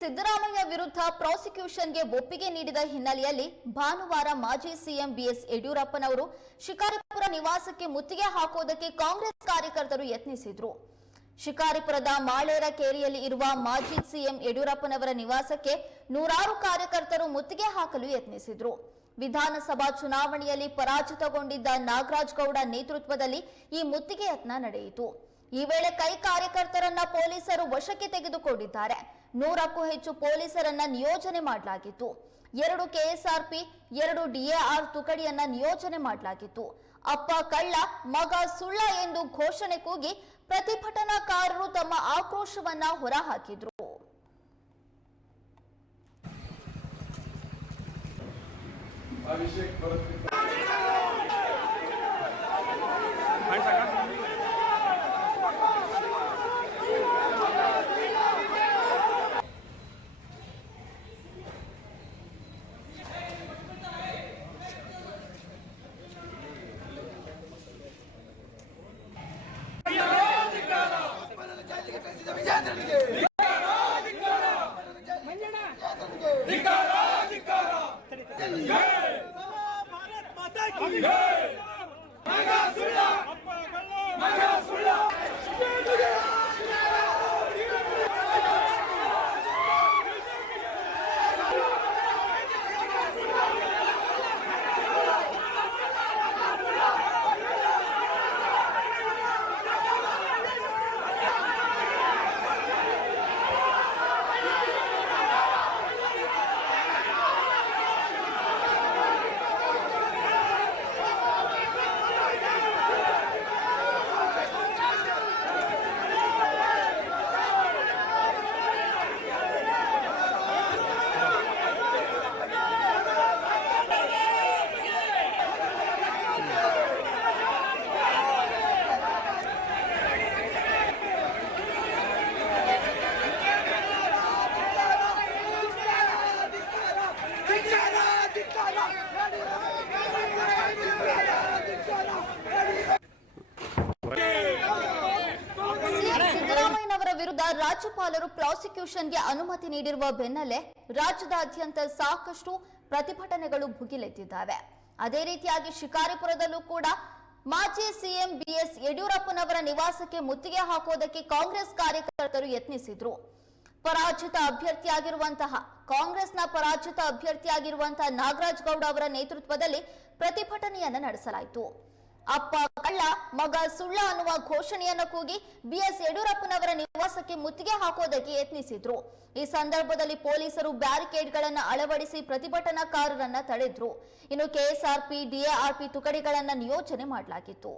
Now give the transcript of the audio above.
ಸಿದ್ದರಾಮಯ್ಯ ವಿರುದ್ಧ ಪ್ರಾಸಿಕ್ಯೂಷನ್ಗೆ ಒಪ್ಪಿಗೆ ನೀಡಿದ ಹಿನ್ನೆಲೆಯಲ್ಲಿ ಭಾನುವಾರ ಮಾಜಿ ಸಿಎಂ ಬಿಎಸ್ ಯಡಿಯೂರಪ್ಪನವರು ಶಿಕಾರಿಪುರ ನಿವಾಸಕ್ಕೆ ಮುತ್ತಿಗೆ ಹಾಕುವುದಕ್ಕೆ ಕಾಂಗ್ರೆಸ್ ಕಾರ್ಯಕರ್ತರು ಯತ್ನಿಸಿದರು. ಶಿಕಾರಿಪುರದ ಮಾಳೇರ ಕೇರಿಯಲ್ಲಿ ಇರುವ ಮಾಜಿ ಸಿಎಂ ಯಡಿಯೂರಪ್ಪನವರ ನಿವಾಸಕ್ಕೆ ನೂರಾರು ಕಾರ್ಯಕರ್ತರು ಮುತ್ತಿಗೆ ಹಾಕಲು ಯತ್ನಿಸಿದರು. ವಿಧಾನಸಭಾ ಚುನಾವಣೆಯಲ್ಲಿ ಪರಾಜಿತಗೊಂಡಿದ್ದ ನಾಗರಾಜ್ ಗೌಡ ನೇತೃತ್ವದಲ್ಲಿ ಈ ಮುತ್ತಿಗೆ ಯತ್ನ ನಡೆಯಿತು. ಈ ವೇಳೆ ಕೈ ಕಾರ್ಯಕರ್ತರನ್ನ ಪೊಲೀಸರು ವಶಕ್ಕೆ ತೆಗೆದುಕೊಂಡಿದ್ದಾರೆ. 100ಕ್ಕೂ ಹೆಚ್ಚು ಪೊಲೀಸರನ್ನ ನಿಯೋಜನೆ ಮಾಡಲಾಗಿತ್ತು. 2 ಕೆಎಸ್ಆರ್ಪಿ 2 ಡಿಎಆರ್ ತುಕಡಿಯನ್ನ ನಿಯೋಜನೆ ಮಾಡಲಾಗಿತ್ತು. ಅಪ್ಪ ಕಳ್ಳ ಮಗ ಸುಳ್ಳ ಎಂದು ಘೋಷಣೆ ಕೂಗಿ ಪ್ರತಿಭಟನಾಕಾರರು ತಮ್ಮ ಆಕ್ರೋಶವನ್ನ ಹೊರಹಾಕಿದ್ರು. ಸಿದ್ದರಾಮಯ್ಯನವರ ವಿರುದ್ಧ ರಾಜ್ಯಪಾಲರು ಪ್ರಾಸಿಕ್ಯೂಷನ್ಗೆ ಅನುಮತಿ ನೀಡಿರುವ ಬೆನ್ನಲ್ಲೇ ರಾಜ್ಯದಾದ್ಯಂತ ಸಾಕಷ್ಟು ಪ್ರತಿಭಟನೆಗಳು ಭುಗಿಲೆದ್ದಿದ್ದಾವೆ. ಅದೇ ರೀತಿಯಾಗಿ ಶಿಕಾರಿಪುರದಲ್ಲೂ ಕೂಡ ಮಾಜಿ ಸಿಎಂ ಬಿಎಸ್ ಯಡಿಯೂರಪ್ಪನವರ ನಿವಾಸಕ್ಕೆ ಮುತ್ತಿಗೆ ಹಾಕುವುದಕ್ಕೆ ಕಾಂಗ್ರೆಸ್ ಕಾರ್ಯಕರ್ತರು ಯತ್ನಿಸಿದ್ರು. ಕಾಂಗ್ರೆಸ್ನ ಪರಾಜಿತ ಅಭ್ಯರ್ಥಿಯಾಗಿರುವಂತಹ ನಾಗರಾಜ್ ಗೌಡ ಅವರ ನೇತೃತ್ವದಲ್ಲಿ ಪ್ರತಿಭಟನೆಯನ್ನ ನಡೆಸಲಾಯಿತು. ಅಪ್ಪ ಕಳ್ಳ ಮಗ ಸುಳ್ಳ ಅನ್ನುವ ಘೋಷಣೆಯನ್ನು ಕೂಗಿ ಬಿಎಸ್ ಯಡಿಯೂರಪ್ಪನವರ ನಿವಾಸಕ್ಕೆ ಮುತ್ತಿಗೆ ಹಾಕುವುದಕ್ಕೆ ಯತ್ನಿಸಿದ್ರು. ಈ ಸಂದರ್ಭದಲ್ಲಿ ಪೊಲೀಸರು ಬ್ಯಾರಿಕೇಡ್ಗಳನ್ನು ಅಳವಡಿಸಿ ಪ್ರತಿಭಟನಾಕಾರರನ್ನ ತಡೆದ್ರು. ಇನ್ನು ಕೆಎಸ್ಆರ್ಪಿ ಡಿಎಆರ್ಪಿ ತುಕಡಿಗಳನ್ನ ನಿಯೋಜನೆ ಮಾಡಲಾಗಿತ್ತು.